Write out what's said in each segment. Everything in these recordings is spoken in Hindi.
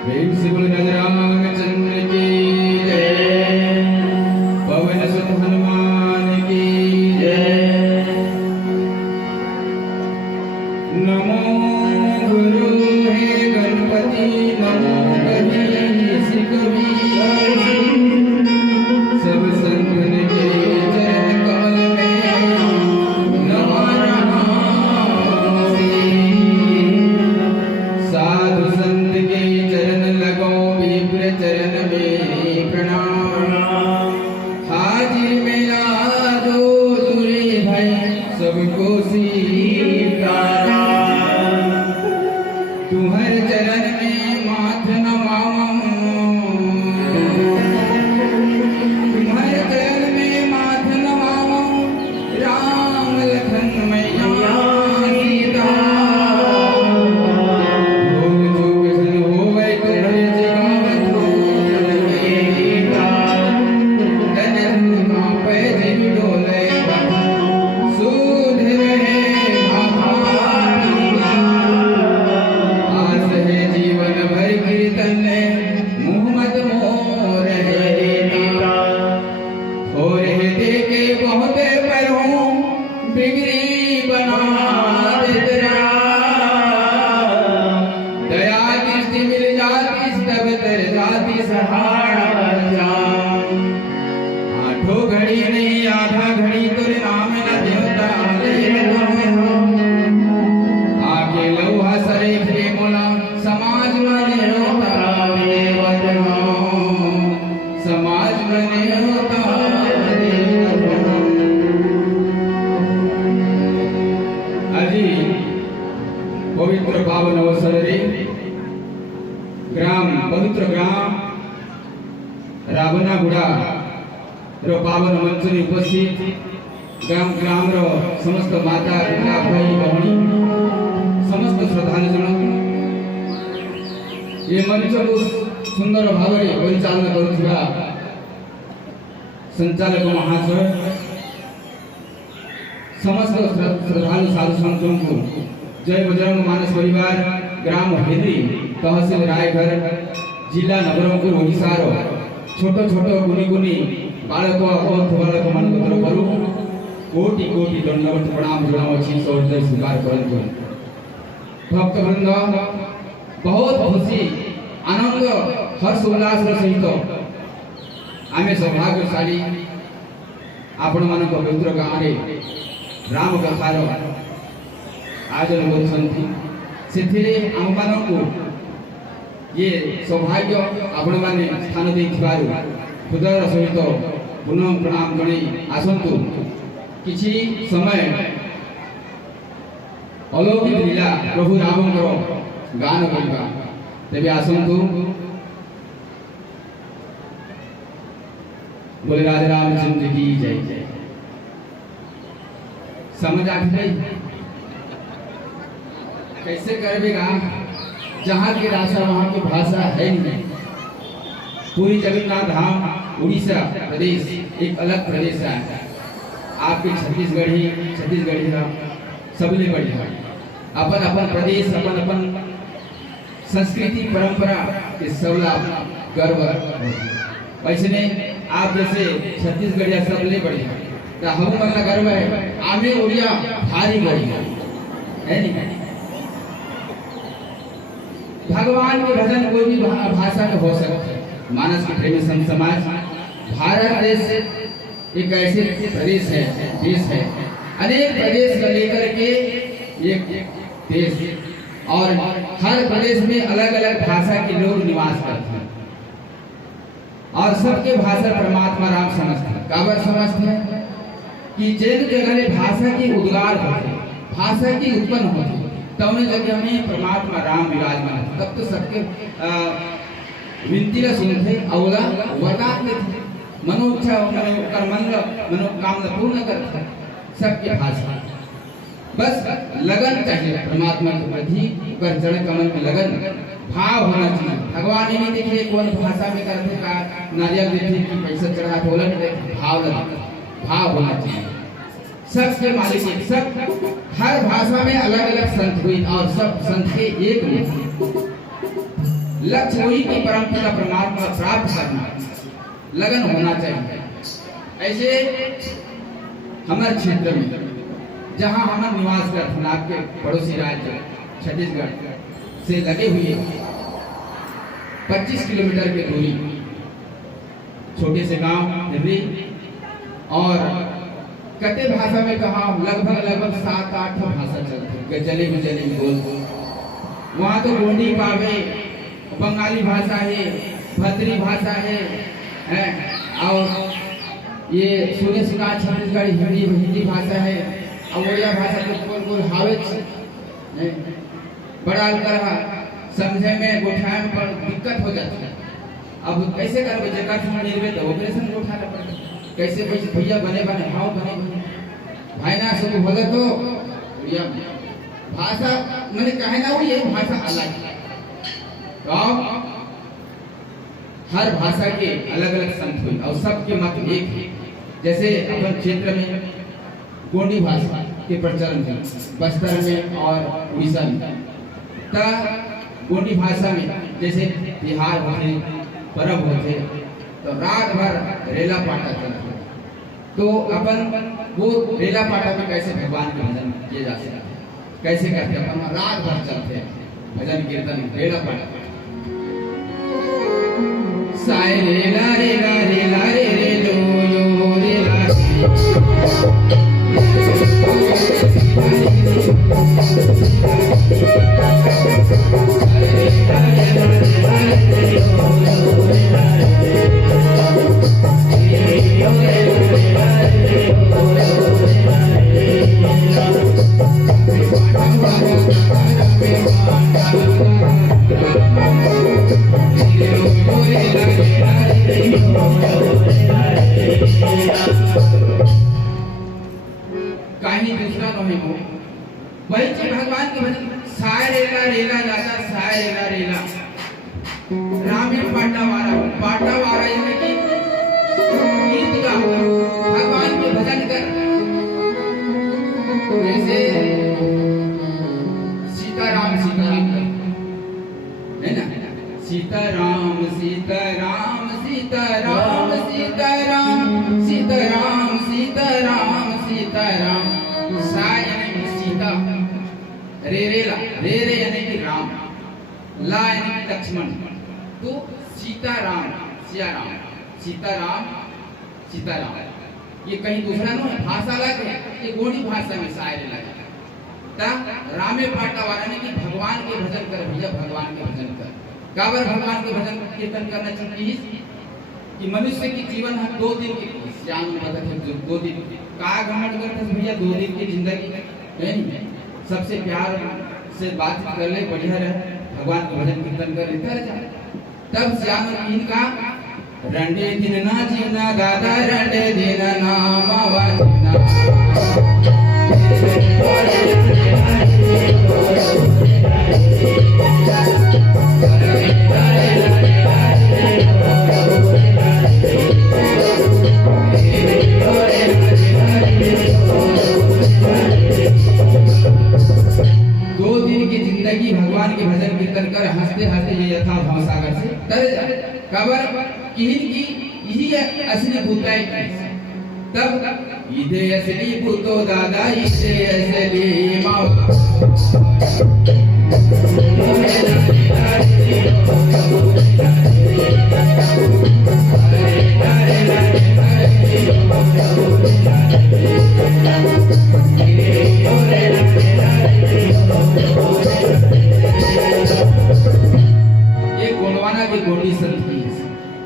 प्रेम से बोले रामचंद्र की जय, पवन सुत हनुमान की जय। नमो गुरु हे गणपति, नमो कवि शिकवि, सब संतन के चरण कमल में नमः। साधु संत के चरण लगो, विप्र चरण में प्रणाम। हाजिर मेरा दो दूरी भय, सबको सीताराम। तुम्हर चरण में माथ नमाऊं, तुम्हर चरण में माथ नमाऊं। राम लखन मैया सीता, भोग जो कृष्ण होवै तुम्हरे जिगावत हो गीता। तन कांपै जीव डोलै, सूध रहे भाभाती। आस है सहारा आठो घड़ी नहीं आधा घड़ी तेरे नाम न देवता आगे लौहा सरे फिरे मोला समाज में होता समाज में होता अजी पवित्र पावन अवसर रे ग्राम पवित्र ग्राम रावणागुड़ा रो पावन मंच रे उपस्थित ग्राम रो समस्त माता पिता भाई बहनी समस्त श्रद्धालुजन ये मंच को सुंदर भाव में परिचालन करुवा संचालक महाशय समस्त श्रद्धालु साधु संतों को जय बजरंग मानस परिवार ग्राम हेद्री तहसील रायघर जिला नवरंगपुर ओडिशा रो छोट छोट गुनी गुनी बालक अथ बालक मान तरफ कोटि कोटि दंडवत प्रणाम जनावछि सौहृदय स्वीकार करंतु भक्त वृंद बहुत खुशी आनंद हर्ष उल्लास सहित आमे सौभाग्यशाली आपण मानक पवित्र गाँव रे राम कथार आयोजन करछंती सेथिरे आम मानकु ये सौभाग्य आपण माने स्थान देथिबारु हृदय सहित पुनः प्रणाम जणै आसंतु किछि समय अलौकिक लीला प्रभु रामकर गान करबा तेबे आसंतु बोले राजा रामचंद्र की जय जय। समझ आ गई कैसे करेगा जहाँ की राशा वहाँ की भाषा है नहीं। पूरी जगन्नाथ धाम उड़ीसा प्रदेश एक अलग प्रदेश है। आपके छत्तीसगढ़ी सबले बढ़िया अपन अपन प्रदेश अपन अपन संस्कृति परंपरा के सबला गर्व ऐसे आप जैसे छत्तीसगढ़िया सबले बढ़िया तो हम मन गर्व है आमे उड़िया भारी बढ़िया है नहीं। भगवान के भजन कोई भी भाषा में हो सकता है। मानस के प्रेमी संत समाज भारत देश एक ऐसे प्रदेश है देश है अनेक प्रदेश को लेकर के एक देश और हर प्रदेश में अलग अलग भाषा के लोग निवास करते हैं और सबके भाषा परमात्मा राम समझते हैं। काबर समझते हैं कि जिन जगह भाषा की उद्गार होते भाषा की उत्पन्न होती तब उन जगह में परमात्मा राम विराजमान है। तब तो सबके विनती का सुनते अवला वरदान देते मनोच्छा मनोकामना पूर्ण करते सबके भाषा बस लगन चाहिए परमात्मा के प्रति कर चरण कमल में लगन भाव होना चाहिए। भगवान ये नहीं देखिए कौन भाषा में करते का नारियल देते कि पैसा चढ़ा बोला भाव लगा भाव होना चाहिए। सबके मालिक एक सब हर भाषा में अलग अलग संत हुई और सब संत के एक लक्ष्य हुई कि परंपरा परमात्मा प्राप्त करना लगन होना चाहिए। ऐसे हमारे क्षेत्र में जहां हम निवास करते हैं आपके पड़ोसी राज्य छत्तीसगढ़ से लगे हुए 25 किलोमीटर की दूरी छोटे से गांव हिर्री और कते भाषा में कहा लगभग 7-8 भाषा चलती है गजले में बोल वहाँ तो गोंडी पावे बंगाली भाषा है भद्री भाषा है और ये सुने सुना छत्तीसगढ़ी हिंदी भाषा है और उड़िया भाषा को बोल हावे बड़ा कर समझे में गोठाए में पर दिक्कत हो जाती है। अब कैसे करोगे जगह से निर्वे तो ऑपरेशन उठाना पड़ता कैसे भैया बने हाव बने भाई ना सब होगा तो उड़िया भाषा मैंने कहे ना वो ये भाषा अलग है तो हर भाषा के अलग अलग संत हुए और सबके मत एक है। जैसे अपन क्षेत्र में गोंडी भाषा के प्रचलन है बस्तर में और उड़ीसा में गोंडी भाषा में जैसे बिहार होते पर्व होते तो रात भर रेला पाटा चलते तो अपन वो रेला पाटा में कैसे भगवान के भजन किए जा सकते हैं कैसे करते हैं अपन रात भर चलते हैं भजन कीर्तन रेला पाटा साय रे ला रे ला रे ला रे रे लो यो रे ला काही दूसरा नहीं हो वही चीज भगवान के भजन साय रेला रेला जाता साय रेला रेला रामी पाटा वारा यानी कि गीत गा भगवान के भजन कर जैसे सीताराम है ना सीताराम सीताराम सीताराम सीताराम सीताराम सीताराम सीताराम साय यानी सीता रे रे यानी कि राम ला यानी कि लक्ष्मण तो सीताराम सीताराम ये कहीं दूसरा नहीं है भाषा अलग है ये गोड़ी भाषा में शायर लगा तब रामे पाटा वाला ने कि भगवान के भजन कर भैया भगवान के भजन कर काबर भगवान के भजन कीर्तन करना चाहिए कि मनुष्य की जीवन है 2 दिन की श्याम बदल है 2 दिन का घमंड करते भैया 2 दिन की जिंदगी नहीं सबसे प्यार से बात कर ले बढ़िया रहे भगवान का भजन कीर्तन कर लेता है तब श्याम इनका रंडे दिन ना जीना दादा रंडे दिन ना मावा जीना भगवान के भजन कीर्तन कर हंसते हंसते ये यथा भवसागर से तर जाए कबर किहिन की यही असली भूताई की तब इदे असली भूतो दादा इदे असली माँ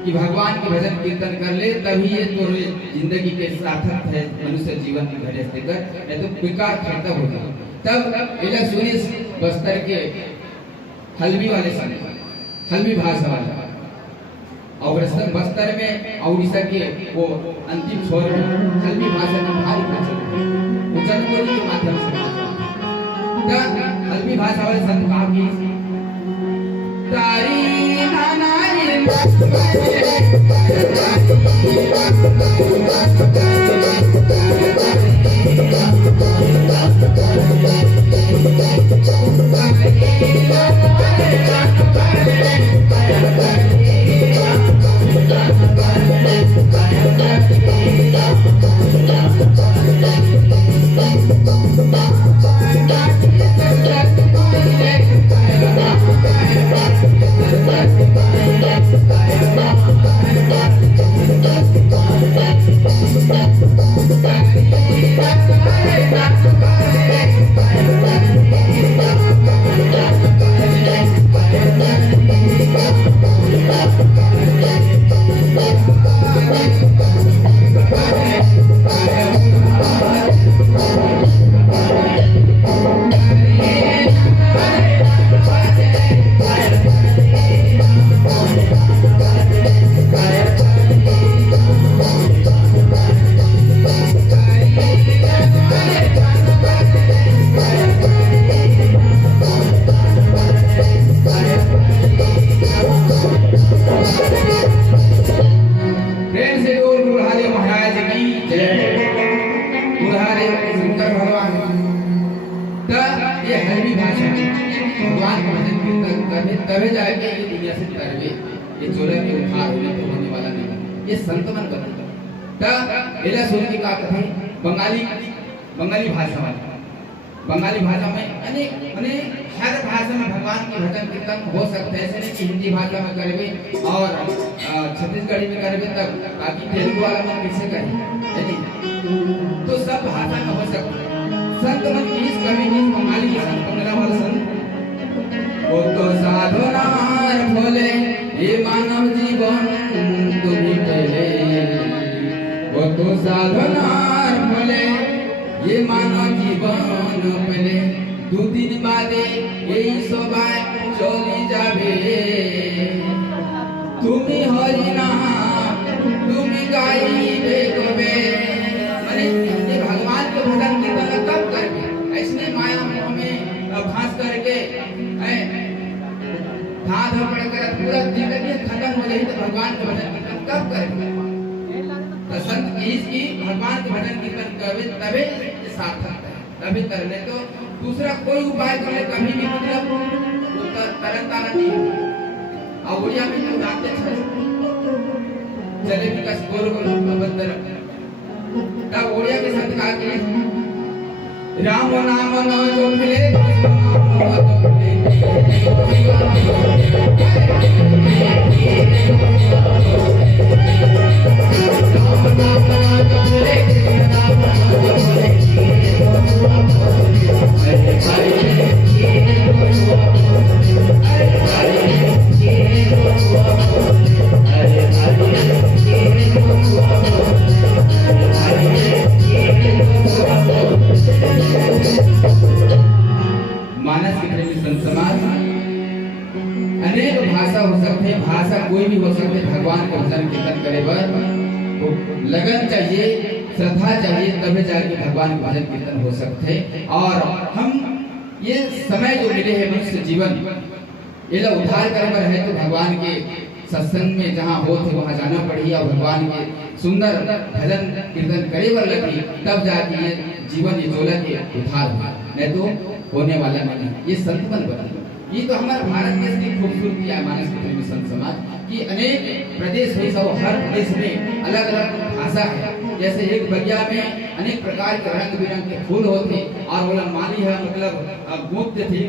कि भगवान के भजन कीर्तन कर ले तभी ये तो जिंदगी के सार्थक है मनुष्य जीवन में घरे देकर नहीं तो बेकार खत्म हो गया तब इला सुनी बस्तर के हल्बी वाले समय हल्बी भाषा वाला और बस्तर में उड़ीसा के वो अंतिम छोर में हल्बी भाषा में भारी प्रचलित है उच्चारण के माध्यम से हल्बी भाषा वाले संत कहा कि तारी नाना तभी जाएंगे ये दुनिया से तरवे ये चोरा के उद्धार होने तो होने वाला नहीं ये संतमन बनेगा तब एला सुन की का कथा बंगाली भाषा में अनेक हर भाषा में भगवान के भजन कीर्तन हो सकते हैं। ऐसे नहीं कि हिंदी भाषा में करबे और छत्तीसगढ़ी में करबे तब बाकी तेलुगु वाला में कैसे करें, तो सब भाषा में हो सकता है। संत मन इस कवि इस बंगाली के संत पंद्रह वाला संत वो तो साधनार भोले ये मानव जीवन तुम्ही पहले, वो तो साधनार भोले ये मानव जीवन पहले, दो दिन बादे यही सबाय चली जाबे, तुम्ही हरि नाम तुम्ही गाइबे कबे। माने ये भगवान के भजन कीर्तन कब करके, ऐसने माया में भास करके धा पड़ कर पूरा जिंदगी खत्म हो जाए तो भगवान के भजन कीर्तन कब करेंगे। तो संत की भगवान के भजन कीर्तन करवे तबे सार्थक है, तभी करने तो दूसरा कोई उपाय कर ले कभी भी मतलब तरन तारा नहीं हो। और उड़िया में तो जानते हैं चले विकास गोल गोल बंदर तब उड़िया के संत कहा कि राम नाम न जोड़े मानस के प्रेमी संत समाज अनेक भाषा हो सकते हैं, भाषा कोई भी हो सकते, भगवान को भजन कीर्तन करे बर तो लगन चाहिए, श्रद्धा चाहिए, तभी जाके भगवान के भजन कीर्तन हो सकते। और हम ये समय जो मिले हैं मनुष्य जीवन ये उद्धार कर है तो भगवान के सत्संग में जहाँ हो थे वहाँ जाना पड़ी और भगवान के सुंदर भजन कीर्तन करे बर लगी, तब जाके ये जीवन ये जोला के उद्धार हुआ, नहीं तो होने वाला नहीं। ये संत बन बने, ये तो हमारे भारत देश की खूबसूरती है। मानस के प्रेमी संत समाज की अनेक प्रदेश है, सब हर प्रदेश में अलग अलग भाषा है। जैसे एक बगिया में अनेक प्रकार के रंग बिरंग के फूल होते और बोला माली है मतलब गूंथते थे,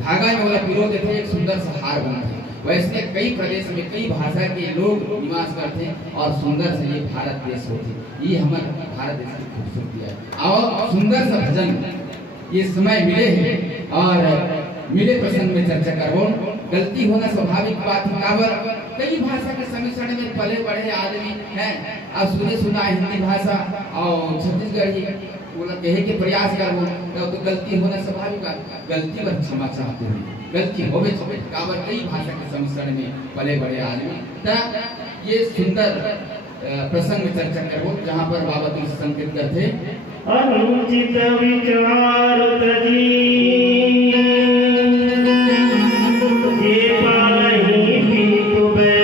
धागा में बोला पिरोते थे, एक सुंदर सा हार बनते। वैसे कई प्रदेश में कई भाषा के लोग निवास करते हैं और सुंदर से ये भारत देश होते। ये हमारे भारत देश की खूबसूरती है। और सुंदर सा भजन ये समय मिले हैं और मिले प्रसंग में चर्चा करो। गलती होना स्वाभाविक बात है, काबर कई भाषा के समिश्रण में पले बड़े आदमी हैं। अब सुने सुना हिंदी भाषा और छत्तीसगढ़ी बोला कहे के प्रयास करो तो गलती होना स्वाभाविक है। गलती पर क्षमा चाहते हैं, गलती होवे तो काबर कई भाषा के समिश्रण में पले बड़े आदमी। तो ये सुंदर प्रसंग में चर्चा करो जहाँ पर बाबा तुलसी संकेत करते अनुचित विचार तजी ये पालही पीतुबे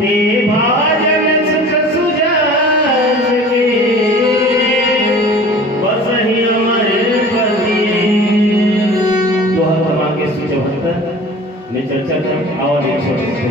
ते भाजन सुख सुजास के बसहि अमर बसिए। दोहा क्रमांक 174 में चर्चा करें और एक छोटे जा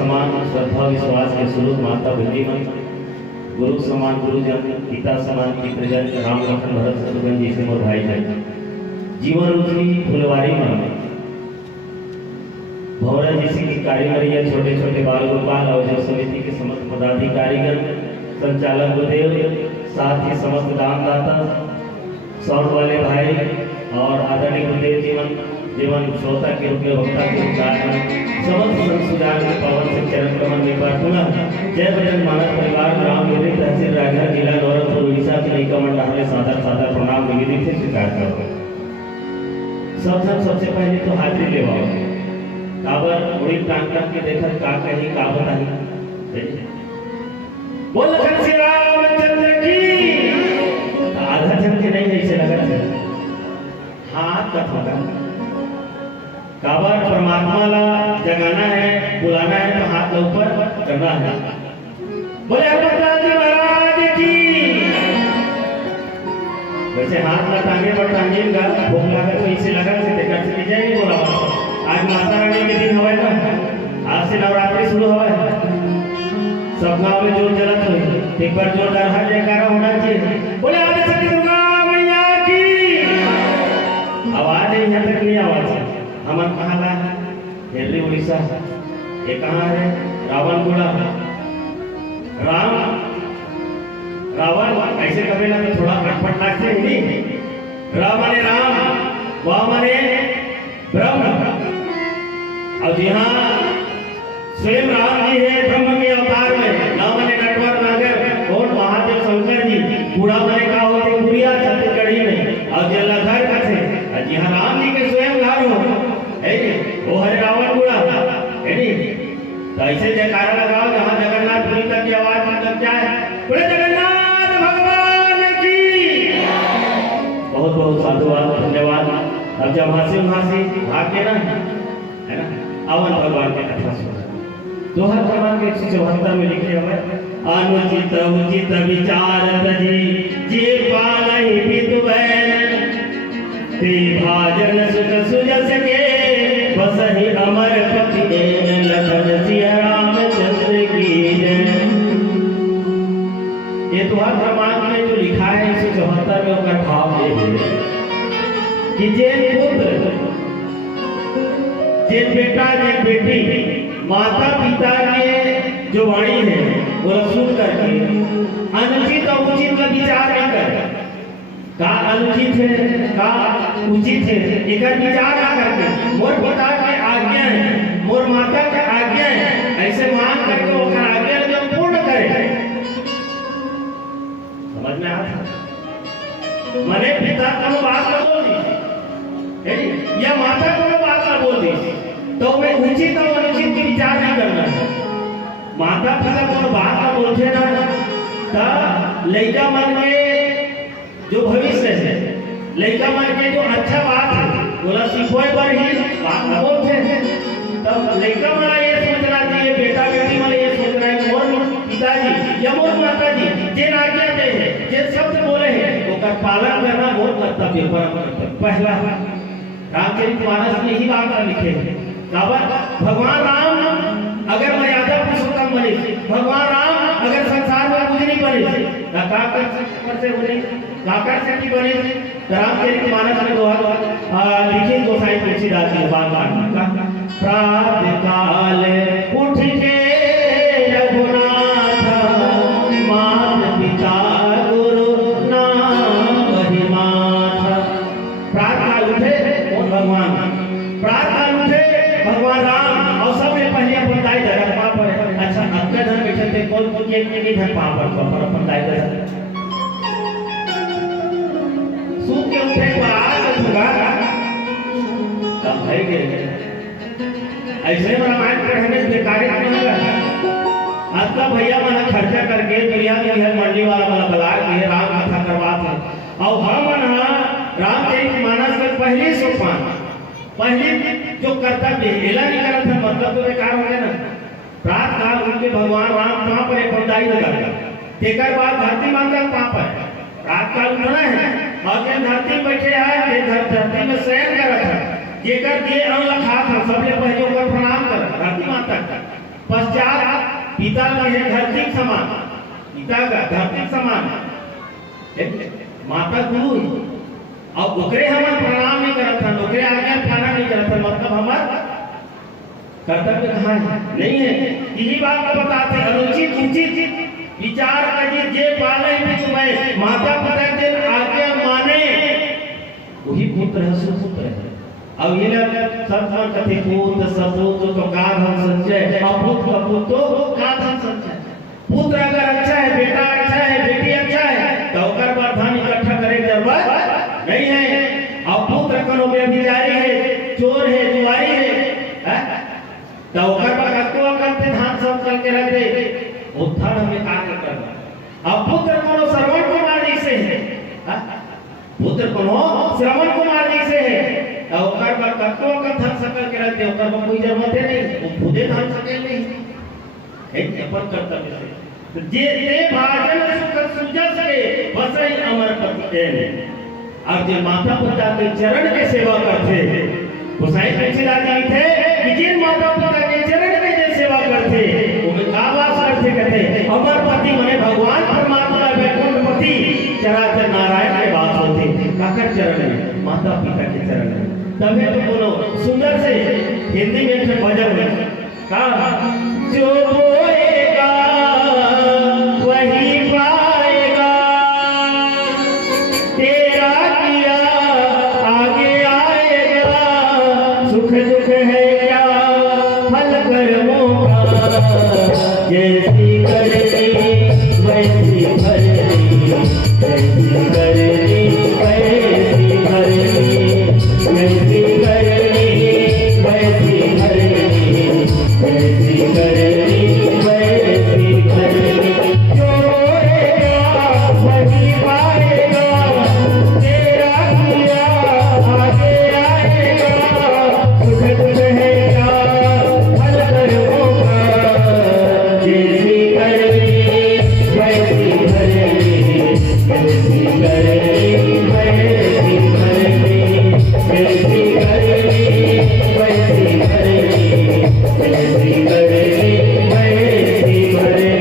समान श्रद्धा विश्वास के स्वरूप माता बहनी मन, गुरु समान गुरुजन, पिता समान पितृजन, राम लखन भरत शत्रुघ्न जी से मोर भाई जन, जीवन रुचि फुलवारी मन, भौरा जैसी की कारीगरी है, छोटे छोटे बाल गोपाल और जब समिति के समस्त पदाधिकारीगण, संचालक गुरुदेव, साथ ही समस्त दानदाता, साउंड वाले भाई और आदरणीय गुरुदेव जीवन जीवन श्रोता के रूप में वक्ता के रूप में समस्त संसुजान के पवन से चरण कमल में बार पुनः जय बजरंग मानस परिवार ग्राम गिरी तहसील रायगढ़ जिला नवरंगपुर उड़ीसा के निकमंड हमें सादर सादर प्रणाम निवेदित से स्वीकार करो। सबसे पहले तो हाजिरी लेवाओ काबर उड़ी टांगटन के देखत का कही का बताही बोल लखन श्री रामचंद्र की आधा जन के नहीं ऐसे लगा है हाथ का थोड़ा काबर परमात्मा ला जगाना है बुलाना है तो हाथ ऊपर करना है। बोले हनुमान जी महाराज की वैसे हाथ ला टांगे पर टांगेगा भूख लगा तो इसे लगा से देखा से जय नहीं बोला। आज माता रानी के दिन हवा ना आज से नवरात्रि शुरू हुआ है सब गांव में जोर जलत हुई एक बार जोरदार हर जयकारा होना चाहिए। बोले आगे सती दुर्गा मैया की आवाज है यहाँ तक नहीं आवाज है हमन कहाँ ला है दिल्ली उड़ीसा ये कहाँ है रावणगुड़ा राम रावण ऐसे कभी ना तो थोड़ा अटपट लगते ही नहीं राम माने राम वाह माने ब्रह्म और यहाँ स्वयं राम जी है ब्रह्म के अवतार में नाम माने नटवर नागर और महादेव शंकर जी बूढ़ा माने का होते गुड़िया छत्तीसगढ़ी में और जलाधर का थे यहाँ राम जी के स्वयं घर हो वो हरे रावण गुड़ा है नहीं तो ऐसे जयकारा लगाओ जहाँ जगन्नाथपुरी तक की आवाज लग जाए बोले जगन्नाथ भगवान की बहुत बहुत साधुवाद धन्यवाद। अब जब हंसी भाग के ना है ना अवन भगवान के कथा सुना दोहा प्रमाण के 174 में लिखे हुए अनुचित उचित विचार तजी जे पालहि पितु बैन ते भाजन सुख सुजस के बसहि अमर पति देन लखन सिया रामचंद्र की जय। ये दोहा प्रमाण में जो लिखा है 174 में उसका भाव ये है कि जे पुत्र जे बेटा जे बेटी माता पिता के जो वाणी है वो सुन करके अनुचित और उचित का विचार नहीं कर का अनुचित है का उचित है एक विचार ना करके मोर पिता के आज्ञा है मोर माता के आज्ञा है ऐसे मान करके वो आज्ञा जो पूर्ण करे समझ में आता मने पिता को बात ना बोली या माता को बात ना बोली तो मैं उचित और अनुचित की विचार नहीं करना है। माता पिता को बात ना बोलते ना तब लड़का मन के जो भविष्य है लड़का मन के जो अच्छा बात है बोला सिखोए पर ही बात ना बोलते तब लड़का मन ये सोचना चाहिए बेटा बेटी मन ये सोचना है मोर पिताजी या मोर माता जी जे आज्ञा दे है जे शब्द बोले हैं उसका पालन करना बहुत कर्तव्य परम पहला रामचरित मानस में ही बात लिखे हैं भगवान राम अगर मर्यादा पुरुषोत्तम बने भगवान राम अगर संसार में कुछ नहीं बने काकर बने रामचरित मानस में दोहा लिखे गोसाई तुलसीदास जी प्रातः काल उठ के रघुनाथ मात पिता गुरु नाम वही माथा प्रातः उठे भगवान प्रातः उठे भगवान राम और सबसे पहले अपन दाई धर पाप पर अच्छा अपने धर बैठे थे कौन को एक धर पाप पर अपन दाई धर सूत के उठे बाद सुगा तब है के ऐसे रामायण पढ़ने से कार्य नहीं लगा आज का भैया मना खर्चा करके दुनिया में है मंडी वाला वाला बुला के राम कथा करवा था और हम मना रामचरित मानस के पहली सोपान पहले जो कर्तव्य हेला नहीं करा था मतलब तो बेकार हो गया ना प्रात काल उनके भगवान राम कहाँ पर एक बंदाई लगा तेकर बाद धरती मांगा पाप है रात काल उठना है और जब धरती बैठे है धरती में शयन कर रहा था जेकर दिए अन्न खा था सबले पहले ऊपर प्रणाम कर धरती माता पश्चात पिता में है धरती समान, पिता का धरती समान, माता गुरु, और ओकरे हमार प्रणाम नहीं करत हन, ओकरे आज्ञा पालन नहीं करत हन, मतलब हमार कर्तव्य कहाँ है? नहीं है। यही बात को बताते अनुचित उचित विचार करी जे पाले में माता पिता के आज्ञा माने वही पुत्र है, सुपुत्र है। अब ये लोग सब कथे पुत्र सपूत तो का धन संचय, अपुत्र कपूत तो का धन संचय। पुत्र अगर अच्छा है, बेटा अच्छा है, बेटी अच्छा है, तो ओकर पर धन इकट्ठा करे जरूरत नहीं है। अब पुत्र कोनो व्यभिचारी है, चोर है, जुआरी है, तो ओकर पर कतो करते धान सब करके रख दे, उत्थान हमें कार्य करना। अब पुत्र कोनो श्रवण कुमार जी से है, पुत्र कोनो श्रवण कुमार जी से है, तो ओकर पर कतो का धन सकल के रख दे, ओकर पर कोई जरूरत नहीं, वो खुदे धन सके नहीं, एक अपन कर्तव्य से जे ते भाजन सुख सुजस के बसई अमर पति देने। अब जे माता पिता के चरण के सेवा करते, गोसाई तुलसीदास जी थे कि जिन माता पिता के चरण के जे सेवा करते वो में का वास करते कहते अमर पति माने भगवान परमात्मा वैकुंठ पति चराचर नारायण के वास होते, काकर चरण में? माता पिता के चरण में। तभी तो बोलो सुंदर से हिंदी में एक भजन है का जो बोएगा वही पाएगा, तेरा किया आगे आएगा, सुख दुख है क्या फल कर्मों का, जैसी करनी वैसी भरनी, जैसी करनी वैसी भरनी, जैसी करनी वैसी भरनी, जैसी करनी वैसी भरनी। जो रोएगा वही पाएगा, तेरा किया आगे आएगा, सुख दुख है क्या फल कर्मों का, जैसी करनी वैसी भरनी, जैसी करनी वैसी भरनी, जैसी करनी वैसी भरनी, जैसी करनी वैसी भरनी।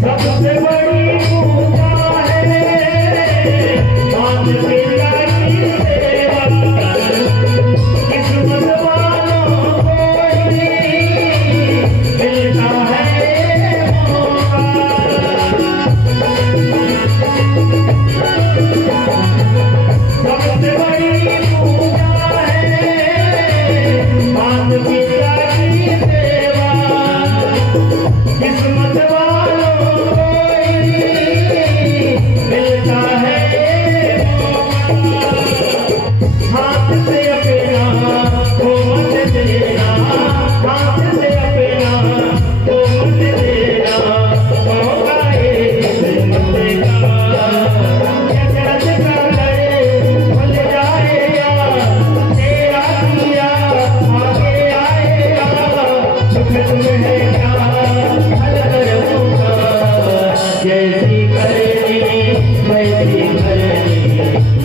सबसे बड़ी पूजा है मात पिता की सेवा, किस्मत वालों को ही मिलता है मौका। सबसे बड़ी पूजा है मात पिता की सेवा, किस्मत वालों को ही मिलता है मौका। हाथ से अपना को मत देना, हाथ से अपना को मत देना, मौका एक दिन मिलेगा, जगत का करे खुल जाएगा, तेरा किया आगे आएगा, सुख तुम है क्या फल कर्मों का, जैसी करनी वैसी भरनी,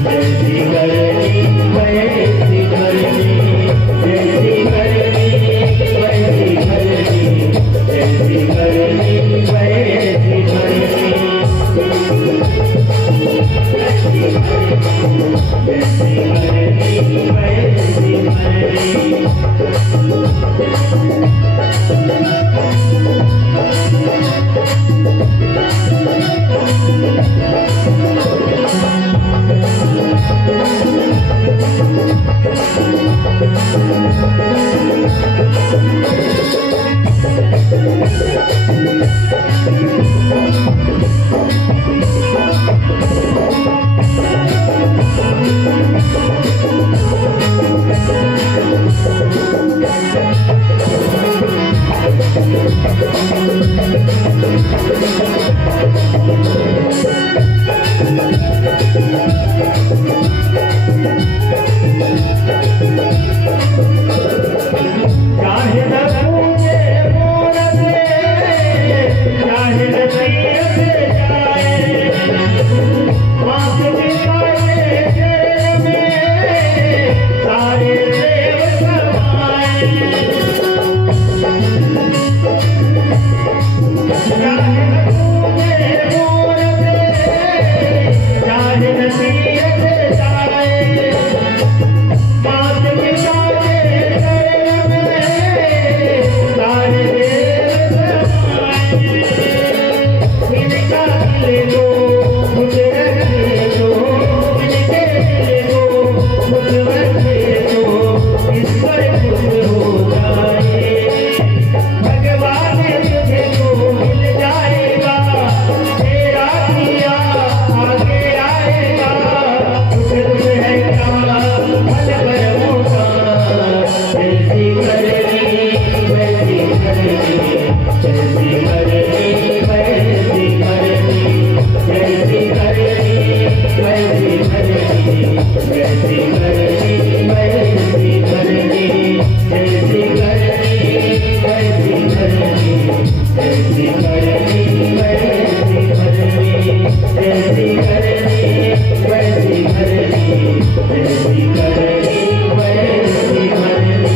जैसी करनी वैसी भरनी, जैसी करनी वैसी भरनी, जैसी करनी वैसी भरनी, जैसी करनी वैसी भरनी। Thank you. मात पिता के चरण में सारे देव समाए। चाहे पूजे मोर पे, चाहे नसीहत जाए, मात पिता के चरण में सारे देव समाए। इनका ले लो खुद रखे दो, इनके ले लो खुद रखे दो, ईश्वर खुद हो जाए। भगवान तुझे को मिल जाएगा, तेरा किया आगे आएगा। तुझ है क्या फल कर्मों का, जैसी करनी वैसी करनी, जैसी करनी वैसी करनी, जैसी करनी वैसी करनी, जैसी करनी वैसी करनी, जैसी करनी वैसी करनी, जैसी करनी वैसी करनी, जैसी करनी वैसी करनी, जैसी करनी वैसी करनी।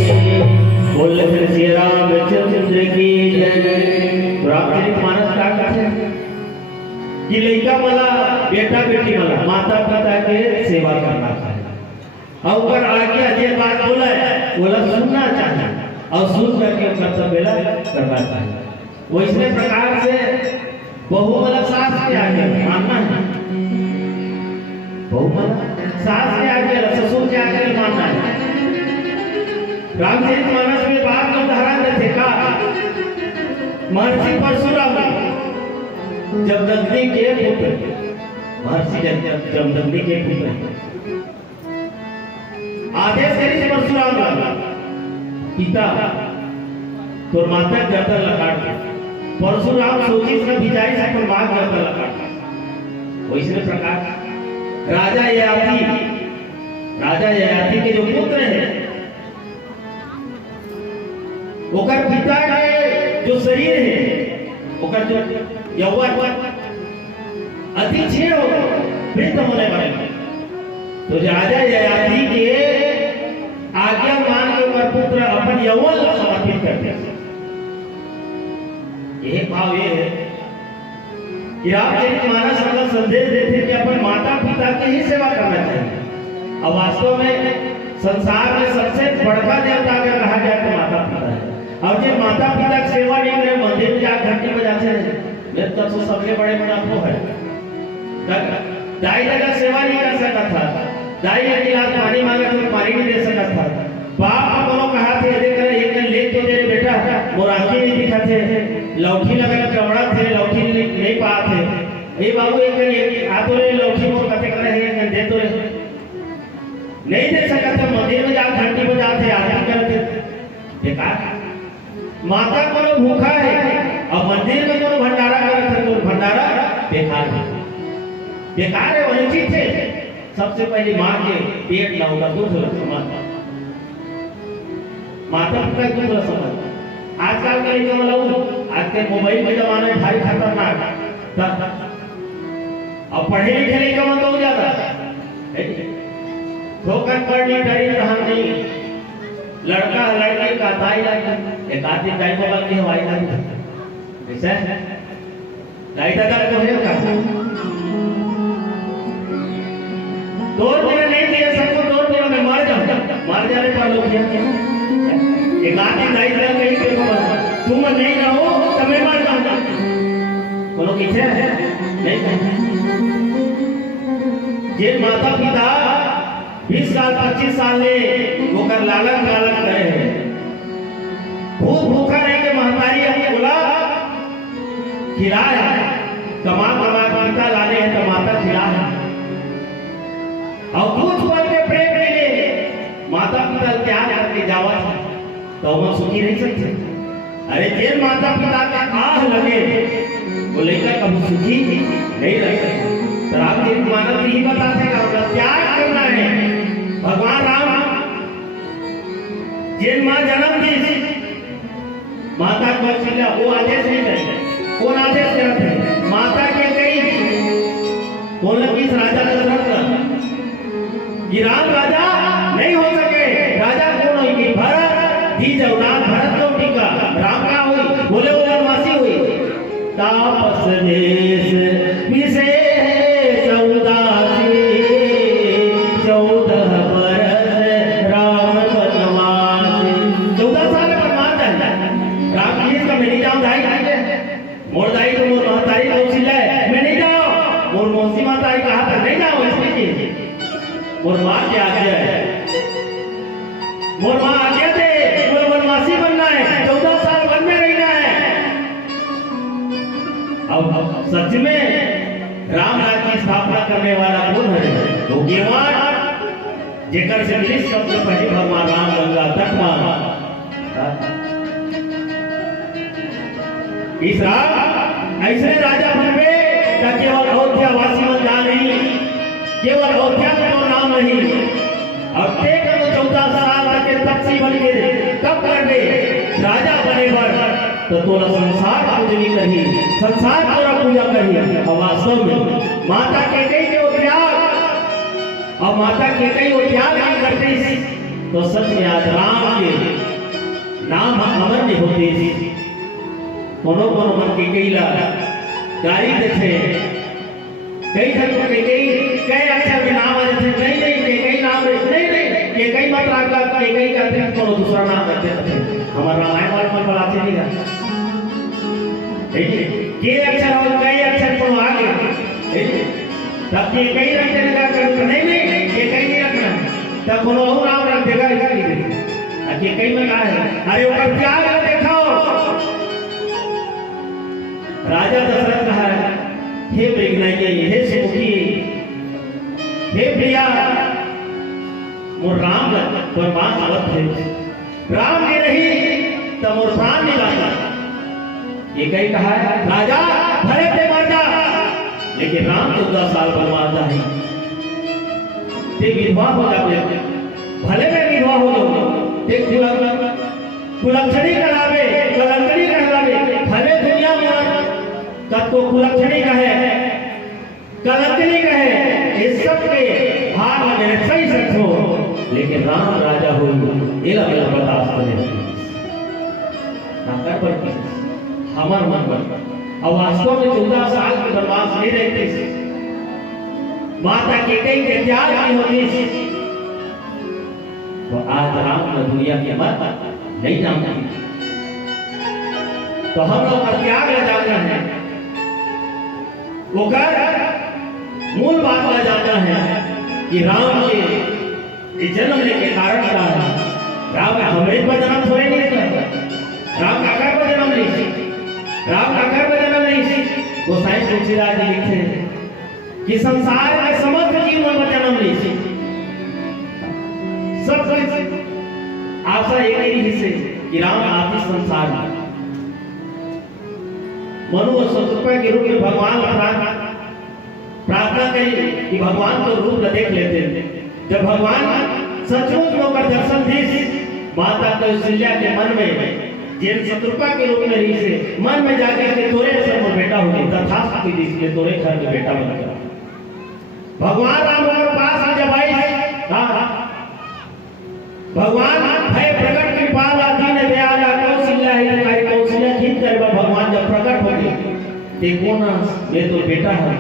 बोल श्री रामचंद्र की जय। रामचरितमानस का कहते हैं कि लड़का मला बेटा बेटी मला माता पिता के सेवा करना चाहिए और ऊपर आगे अजय बात बोला सुनना चाहिए और सुन करके कर्तव्य करना चाहिए। वो इसने प्रकार से बहु मला सास के आगे मानना है, बहु मला सास के आगे ससुर के आगे मानना है। रामचरितमानस में बात को उदाहरण थे का महर्षि परशुराम जमदग्नि के पुत्र, महर्षि जमदग्नि के पुत्र आदेश करी परशुराम पिता तो माता गर्दन लकाट परशुराम सोची से भिजाई से पर मां गर्दन लकाट। वैसे प्रकार राजा ययाति के जो पुत्र हैं ओकर पिता के जो शरीर है ओकर जो यौवन अति क्षीण हो वृद्ध होने वाले, तो राजा ययाति के आज्ञा मान के ओकर पुत्र अपन यौवन समर्पित करते हैं। एक भाव ये है कि रामचरितमानस का संदेश देते कि अपन माता पिता की ही सेवा करना चाहिए। अब वास्तव में संसार में सबसे बड़का देवता अगर कहा जाए तो माता पिता है। और जब माता पिता की सेवा नहीं करे मंदिर में जाकर घंटी बजाते हैं तो सबसे बड़े मुनाफा है। दाई जगह सेवा नहीं कर सकता था, दाई एक गिलास पानी मांगा तो पानी नहीं दे सकता था। बाप को कहा थे देख एक दिन ले तो तेरे बेटा मोर आंखें नहीं दिखा थे, लौठी लगा कमड़ा थे लौठी नहीं पा थे। ए बाबू एक दिन आ तो रे लौठी मोर कते करे है दे तो रे नहीं दे सकता था। मंदिर में जा घंटी बजाते आरती करते बेकार। माता को भूखा है और मंदिर में को भंडारा करते तो भंडारा बेकार है, बेकार है, अनुचित है। सबसे पहले मां के पेट ना होगा दूध समझ, माता पिता दूध समझ। आजकल का लड़का मतलब आज के मोबाइल में जमाना है भारी खतरनाक। अब पढ़े लिखे लड़का मतलब ज्यादा ठोकर पढ़नी डरी रहा नहीं, लड़का लड़के का ताई लाइक एक आदमी टाइम मोबाइल की हवाई लाइक ऐसा लाइट अगर तो है का दो दिन नहीं दिया सबको, 2 दिन में मर जाने पर लोग एक आदमी लाइट लग गई तो तुम नहीं रहो तो मैं मर जाऊंगा। बोलो किसे है नहीं ये माता पिता 20 साल 25 साल ले होकर लालन पालन करे हैं। भूखा रह के महतारी अपनी बोला खिलाया कमा पिता लाने हैं तो माता खिलाया और दूध पल के प्रेम के लिए माता पिता त्याग करके जावा तो हम सुखी नहीं सकते। अरे जेल माता पिता का आह लगे वो लेकर कभी सुखी नहीं रह सकते। तो रामचरितमानस ही बताते हैं त्याग करना है। भगवान राम जिन मां जन्म दी माता कौशल्या वो आदेश नहीं करे, कौन आदेश करते हैं? माता के कई कौन लगी इस राजा दशरथ का? ये राम राजा नहीं हो सके। राजा कौन होगी? भरत धी जगन्नाथ भरत को टीका राम का हुई, बोले वो वनवासी हुई। तापस देश विशेष उदासी 14 बरस राम वनवासी। 14 साल वनवास है। राम जी इसका मैं नहीं जाऊँ दाई, मोर दाई तो मोर महतारी कौशल्या है, मैं नहीं जाऊँ। मोर मौसी महतारी कहा था नहीं जाओ, इसलिए मोर माँ की आज्ञा है, मोर माँ आज्ञा दे, मोर वनवासी बनना है, 14 साल वन में रहना है। अब सच में राम राज्य की स्थापना करने वाला कौन है? तो केवल जेकर से मिली सबसे पहले भगवान राम गंगा तट में इस राम ऐसे राजा बनवे का केवल अयोध्या वासी मन जा नहीं, केवल अयोध्या का तो नाम नहीं। अब तेक 14 साल तक के तपसी बन के कब कर दे राजा बने बर तो तोरा संसार पूजनी कही, संसार तोरा पूजा कही। और वास्तव में माता के कई त्याग और माता के कई त्याग नहीं करते तो सच में आज राम के नाम अमर नहीं होते। कोनो कोनो मन के कई ला गाड़ी देते, कई धन के कई अक्षर के नाम आते नहीं नहीं के कई नाम नहीं के कई मत रागा के कई करते हैं कोनो दूसरा नाम रखते थे। हमारा रामायण वाले मन बुलाते नहीं था, ठीक है के अक्षर और कई अक्षर को आगे, ठीक है तब के कई रखने लगा कर नहीं नहीं के कई नहीं रखना, तब कोनो और नाम रख देगा इसलिए के कई में कहा है। अरे ऊपर त्याग देखो, राजा दशरथ कहा हे मेघनाई, हे सुमुखी, हे प्रिया, मोर राम पर बात आवत है, राम के नहीं तो मोर प्राण नहीं बाता। ये कहीं कहा है राजा भले पे मर जा, लेकिन राम 14 साल बनवास है, ते विधवा हो जाते, भले में विधवा हो जाओ, ते कुलक्षणी करावे, कलंकनी कहलावे, भले दुनिया में तत्व कुलक्षणी कहे, कलंकनी कहे, इस सब के भाग में मेरे सही सच हो, लेकिन राम राजा हो एला मेरा बर्दाश्त करे नाकर पर हमार मन पर। और वास्तव में 14 साल के वनवास नहीं रहते, माता के कई के त्याग नहीं होती, तो आज राम ने दुनिया के मत नहीं जानते। तो हम लोग का त्याग ले जाना है, वो कर मूल बात ले जाना है कि राम के जन्म लेने के कारण क्या है। राम का हमें पर जन्म थोड़े नहीं था, राम का घर पर जन्म ली, राम का घर पर जन्म ली। गोसाई तुलसीदास जी लिखे कि संसार में समस्त जीवन में जन्म ली, सब आशा एक ही हिस्से कि राम आदि संसार में मनु स्वरूप के रूप में भगवान प्रार्थना करी कि भगवान तो रूप न देख लेते। जब भगवान सचमुच होकर दर्शन दी, माता कौशल्या के मन में जिन शत्रुपा के रूप में रही से मन में जाकर के तोरे सर में बेटा हो गई, तथास्ति दिसले तोरे घर में बेटा बन गया। भगवान राम और पास जब आई, भगवान भय प्रकट कृपाल दीन दयाल कौशल्या है काय कौशल्या खींच कर भगवान जब प्रकट हो गए, देखो ना ये तो बेटा है,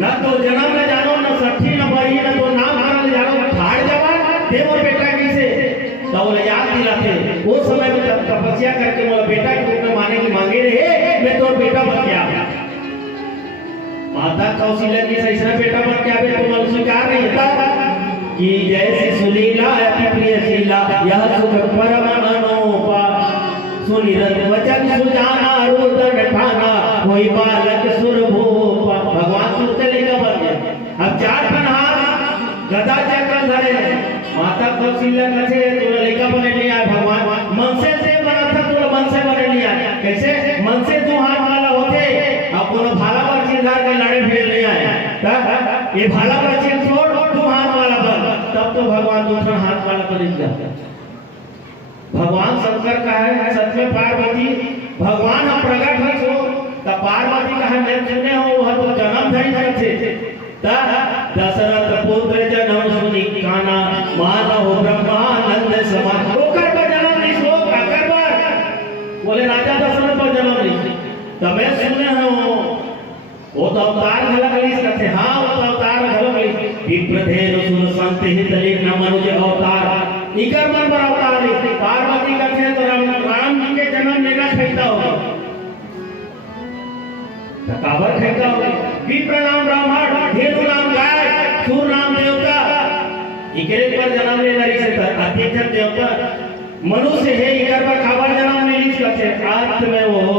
ना तो जन्म में जानो, ना सठी ना बड़ी, ना तो नाम हारल जानो, ठाड़ जवान दे मोर बेटा कैसे तो बोले याद दिलाते। वो समय में जब तपस्या करके मोर बेटा के रूप में माने की मांगे रहे, मैं तो बेटा बन गया। माता कौशल्या की सही बेटा बन गया, तो मन स्वीकार नहीं था कि जैसे सुलीला अति प्रिय शीला यह सुख परम मनोपा, सुनिरत वचन सुजाना रुदन ठाना कोई बालक सुरभूपा। भगवान तुरते लेकर बन गया। अब 4 ठन हाथ गदा चक्र धरे, माता कौशल्या कहे तोरा लेकर बने नहीं आए। भगवान मन से बना था, तोरा मन से बने नहीं आए। कैसे मन से तू हाथ वाला होते, अब कोनो भाला पर चिल्ला के लड़े भिड़ नहीं आए। ये भाला पर चिल छोड़, तू हाथ वाला बन, तब तो भगवान दूसरा हाथ वाला बन जाता। भगवान शंकर का है सच में पार्वती भगवान हम प्रकट हो, त पार्वती कहा मैं सुने हो वह तो जन्म धरी करते ता दशरथ पुत्र जन्म सुनी काना मानव ब्रह्मानंद समान ओकर पर जन्म नहीं सो काकर पर बोले राजा दशरथ पर जन्म नहीं तमे सुने हो वो तो अवतार झलक ली करते हाँ वो तो अवतार झलक ली विप्रधेनु सुर संत हित लेख न मनुज अवतार इकर मन पर अवतार ली पार्वती करते तो राम जी के जन्म लेना खैता होगा काबर खैता होगा विप्र नाम ब्राह्मण धेनु नाम गाय सूर नाम देवता इकरे पर जन्म लेना इसे अत्यंत देवता मनुष्य है इकर पर काबर जन्म नहीं करते अंत में वो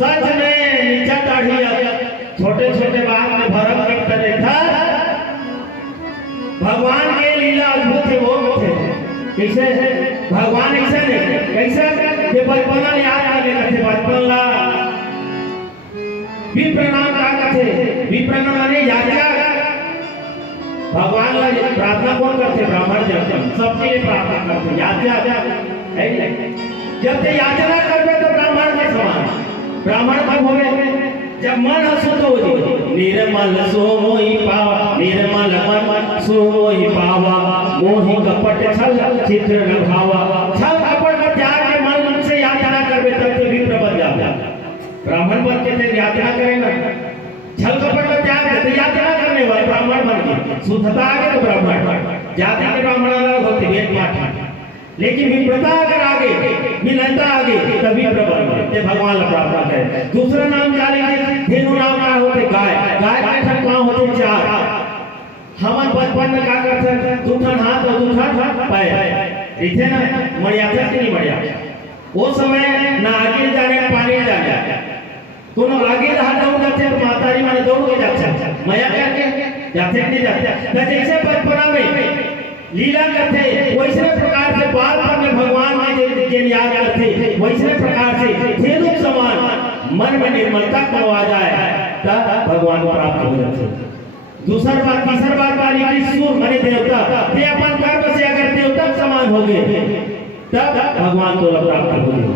सच में नीचा दाढ़ी छोटे छोटे बात में भरम व्यक्त देखा भगवान के लीला अद्भुत है वो थे कैसे भगवान ऐसा नहीं कैसे ये बचपन याद करने थे बचपन ला विप्रणाम का कथे विप्रणाम माने याज्ञा भगवान ला प्रार्थना कौन करते ब्राह्मण जब सबके लिए प्रार्थना करते याज्ञा है जब ते याचना करबे तो ब्राह्मण के समान ब्राह्मण कब होवे जब मन अशुद्ध हो जाए निर्मल सो मोहि पावा निर्मल मन सो मोहि पावा मोहि कपट छल चित्र न भावा छल कपट का त्याग के मन से याचना करबे तब तो विप्र बन जाता ब्राह्मण बन के ते याचना करेगा छल कपट का त्याग तो याचना करने वाला ब्राह्मण बन के शुद्धता आगे तो ब्राह्मण जाति के ब्राह्मण अलग होते वेद पाठ लेकिन विप्रता अगर आगे विनयता आगे तभी प्रबल होते भगवान का प्रार्थना करें दूसरा नाम क्या लेंगे धेनु नाम का होते गाय गाय के ठन पांव होते चार हमन बचपन में क्या करते दूठन हाथ और दूठन पैर इथे ना मर्यादा से नहीं मर्यादा वो समय ना आगे जाने पानी जाने कोनो आगे रहा दौड़ जाते तो मातारी माने दौड़ के जाते मया करके जाते नहीं जाते जैसे बचपना में लीला करते वैसे प्रकार से बाल पर में भगवान के याद करते वैसे प्रकार से धेनु समान मन में निर्मलता को आ जाए तब भगवान को प्राप्त हो जाते दूसरा बात तीसरा बात वाली कि सूर माने देवता ते अपन कर्म से अगर देवता समान हो गए तब भगवान को प्राप्त हो गए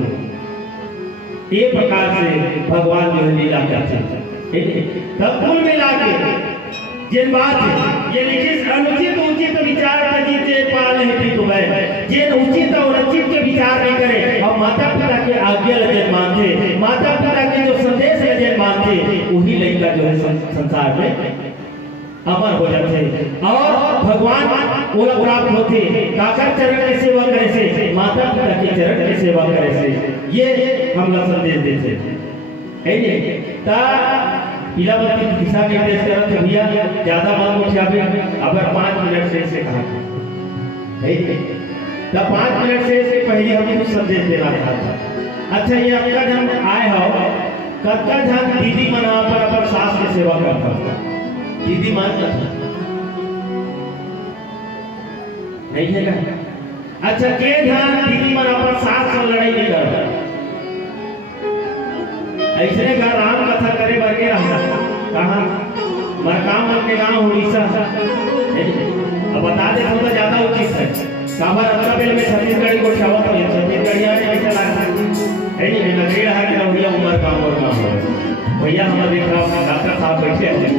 ये प्रकार से भगवान जो लीला करते तब कुल मिला के जिन बात ये लिखित अनुचित उचित विचार जीते पाल है तो है जिन उचित और अनुचित के विचार नहीं करे और माता पिता के आज्ञा लगे मानते माता पिता के जो संदेश लगे मानते वही लड़का जो है संसार में अमर हो जाते और भगवान ओला प्राप्त होते काकर चरण की सेवा करे से माता पिता के चरण की सेवा करे से ये हम लोग संदेश देते है ये ता पीलावती दिशा निर्देश करत भैया ज्यादा मन उठावे अगर 5 मिनट से कहा है तब 5 मिनट से पहले हम कुछ संदेश देना चाहता अच्छा ये आपका जब आए हो कत्का जन दीदी मना पर सास की सेवा करता दीदी मान नहीं है क्या अच्छा के ध्यान दीदी मना पर सास से लड़ाई नहीं करता ऐसे का राम कथा करे बरके रहा कहां मरकाम के गांव उड़ीसा अब बता दे तो ज्यादा उचित है काबर अपना बेल में छत्तीसगढ़ी को छावत हो छत्तीसगढ़िया में कैसा लगता है नहीं नगरी रहा कि नौरिया उम्र काम और काम भैया हम देख रहा हूं डॉक्टर साहब बैठे हैं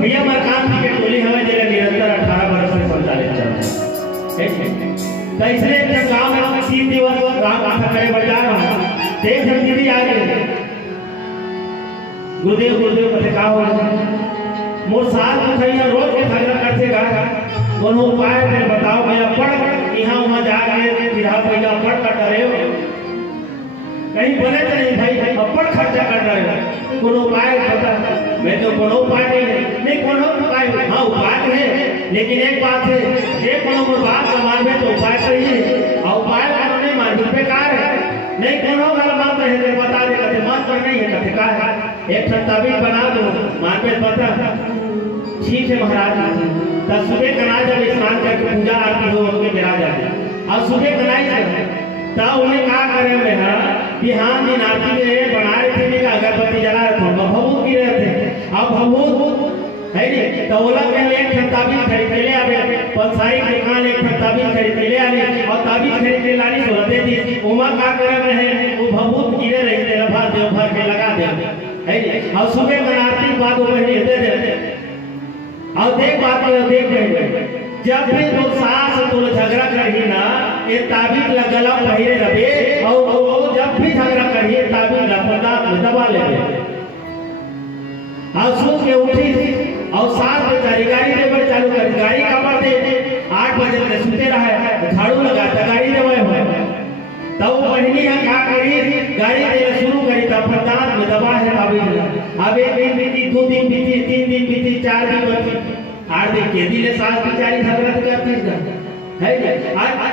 भैया मरकाम की के टोली हमें जगह निरंतर 18 वर्ष से संचालित चल रहा है तो इसलिए जब गांव में 3 दिवस राम कथा करे बढ़ जा रहा देख जब दीदी आ गए गुरुदेव गुरुदेव कथे का हो मोर साथ उठैया रोज के झगड़ा करते गा कोनो उपाय दे बताओ भैया पढ़ यहां वहां जा के फिरा पैसा पढ़ कर डरे कहीं बने तो नहीं भाई अपर खर्चा कर रहे हो कोनो उपाय बता मैं तो कोनो उपाय नहीं कोनो उपाय हां उपाय है लेकिन एक बात है ये कोनो बात मानबे तो उपाय चाहिए और उपाय कोनो नहीं मान बेकार है नहीं कोनो गल मान रहे थे बता दे कथे मान पर नहीं है कथे का है एक ताबीज बना दो मान पे पता ठीक है महाराज तब सुबह कना जब स्नान करके पूजा आरती हो उनके मेरा जाते और सुबह कनाई तब उन्हें कहा करे मैं कि हाँ दिन आरती में बना रहे थे अगरबत्ती जला रहे थे भभूत गिर रहे थे अब भभूत है नहीं तो ओला के एक ठन ताबीज खरीद के ले आवे, पंसारी के दुकान एक ठन ताबीज खरीद के ले आवे और ताबीज खरीद के लानी तो दे दी। उमा का करे रहे वो भभूत कीड़े रही दे भर दे भर के लगा दे है नी। और सुबह में आरती के बाद वो महीने दे दे। और देख बात को देख रहे जब भी तो सास तो झगड़ा करही ना ये ताबीज लगला पहिरे रबे और जब भी झगड़ा करिए ताबीज लपटा दबा लेबे। और सो के उठी और 7 बजे गाड़ी देवर चालू कर गाड़ी काबर दे 8 बजे तक सुते रहे झाड़ू लगा गाड़ी देवे हो तब बहनी है का करी गाड़ी दे शुरू करी तब दांत में दबा है ताबीज। अब एक दिन बीती 2 दिन बीती 3 दिन बीती 4 दिन बीती 8 दिन के दिन सास बेचारी झगड़ा करती है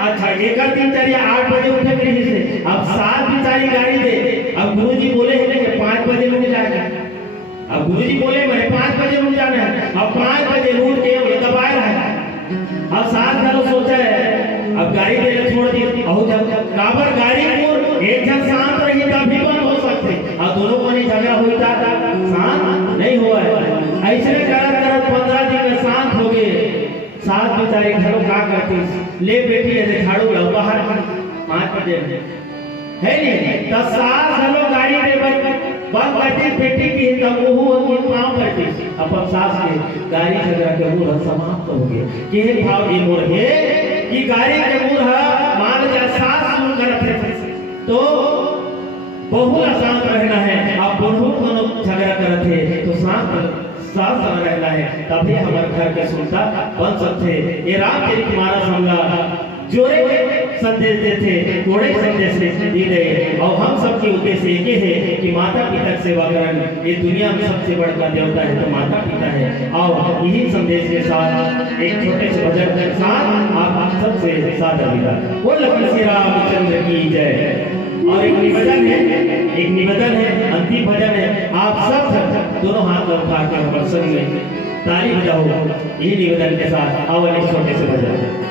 अच्छा एक दिनचर्या 8 बजे उठे कहीं से अब 7 बेचारी गाड़ी दे। अब गुरुजी बोले हैं कि 5 बजे उठ जाएगा। अब गुरुजी बोले मैंने 5 बजे उठ जाना है। अब 5 बजे उठ के दबा रहा है। अब 7 घरों सोचा है अब गाड़ी दे छोड़ दी और जब काबर गाड़ी को एक जन शांत रही तब भी बंद हो सकते और दोनों को नहीं झगड़ा होता शांत नहीं हुआ है। ऐसे करत 15 दिन में शांत हो गए। 7 बेचारे घरों का करती ले बेटी ऐसे झाड़ू लो बाहर 5 बजे है नहीं तो 7 घरों गाड़ी दे बंद करती बेटी की तब वो की काम करती अपन सास के गाड़ी झगड़ा के मूल समाप्त हो गए। के भाव ये मोर है कि गाड़ी के मूल मान जा सास सुन करते तो बहुत शांत रहना है। आप बहू को झगड़ा करते तो साथ रहना है तभी हमारे घर के सुनता बन सकते। ये रामचरित मानस हमला जोड़े संदेश देते थोड़े संदेश दी गए और हम सबके उद्देश्य एक है कि माता पिता की सेवा करना। ये दुनिया में सबसे बड़ा देवता है तो माता पिता है। और यही संदेश के साथ एक छोटे से भजन के साथ आप सबसे साथ विदा बोल श्री रामचंद्र की जय। और एक निवेदन है अंतिम भजन है। आप सब दोनों हाथ उठा कर हमारे संग में ताली बजाओ। यही निवेदन के साथ आओ एक छोटे से भजन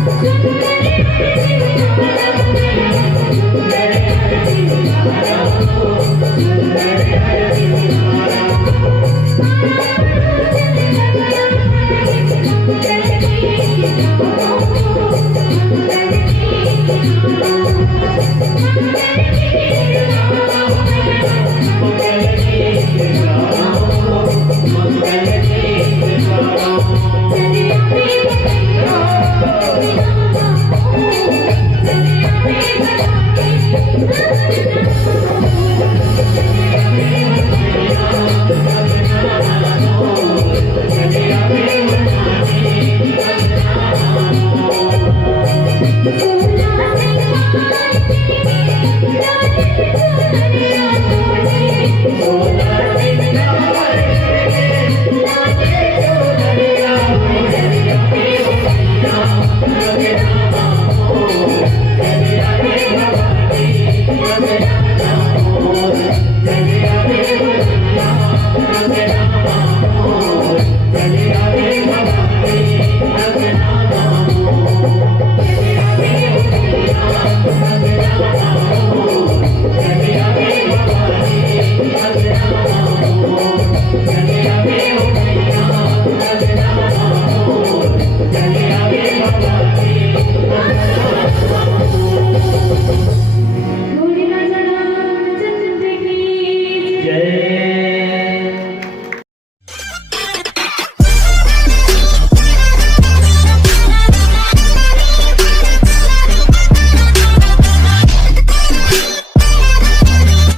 सुंदर है